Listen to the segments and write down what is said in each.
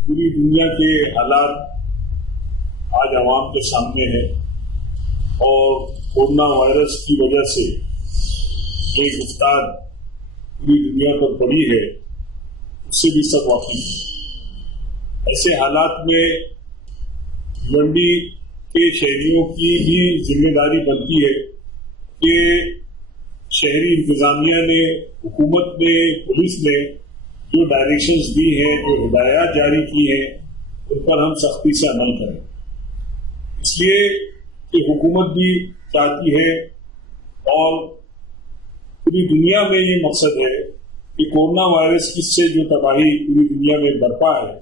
پوری دنیا کے حالات آج عوام کے سامنے ہیں اور کورونا وائرس کی وجہ سے ایک گفتار پوری دنیا پر پڑی ہے، اس سے بھی سب واقف ہیں۔ ایسے حالات میں بھیونڈی کے شہریوں کی بھی ذمہ داری بنتی ہے کہ شہری انتظامیہ نے، حکومت نے، پولیس نے جو ڈائریکشنز دی ہیں، جو ہدایات جاری کی ہیں، ان پر ہم سختی سے عمل کریں۔ اس لیے کہ حکومت بھی چاہتی ہے اور پوری دنیا میں یہ مقصد ہے کہ کورونا وائرس کی سے جو تباہی پوری دنیا میں برپا ہے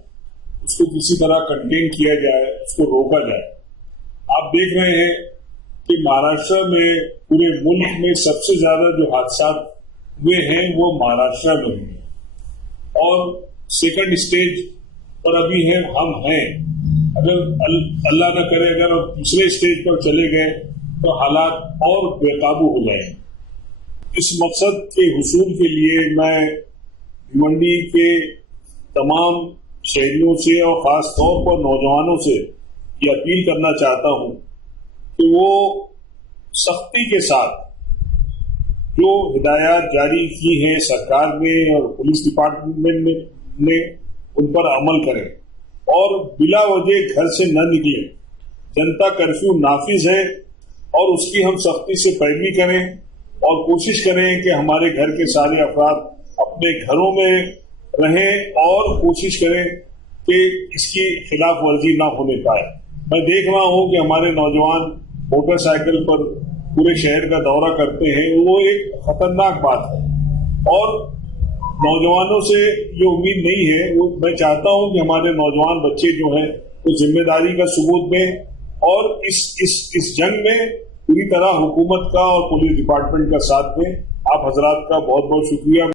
اس کو کسی طرح کنٹین کیا جائے، اس کو روکا جائے۔ آپ دیکھ رہے ہیں کہ مہاراشٹر میں پورے ملک میں سب سے زیادہ جو حادثات ہوئے ہیں وہ مہاراشٹر میں ہوئے، اور سیکنڈ اسٹیج پر ابھی ہم ہیں۔ اگر اللہ نہ کرے اگر ہم دوسرے اسٹیج پر چلے گئے تو حالات اور بے قابو ہو جائیں۔ اس مقصد کے حصول کے لیے میں بھیونڈی کے تمام شہریوں سے اور خاص طور پر نوجوانوں سے یہ اپیل کرنا چاہتا ہوں کہ وہ سختی کے ساتھ جو ہدایات جاری کی ہیں سرکار نے اور پولیس ڈپارٹمنٹ نے ان پر عمل کریں اور بلا وجہ گھر سے نہ نکلیں۔ جنتا کرفیو نافذ ہے اور اس کی ہم سختی سے پیروی کریں اور کوشش کریں کہ ہمارے گھر کے سارے افراد اپنے گھروں میں رہیں اور کوشش کریں کہ اس کی خلاف ورزی نہ ہونے پائے۔ میں دیکھ رہا ہوں کہ ہمارے نوجوان موٹر سائیکل پر پورے شہر کا دورہ کرتے ہیں، وہ ایک خطرناک بات ہے اور نوجوانوں سے یہ امید نہیں ہے۔ وہ میں چاہتا ہوں کہ ہمارے نوجوان بچے جو ہیں وہ ذمہ داری کا ثبوت دیں اور اس جنگ میں پوری طرح حکومت کا اور پولیس ڈپارٹمنٹ کا ساتھ دیں۔ آپ حضرات کا بہت بہت شکریہ۔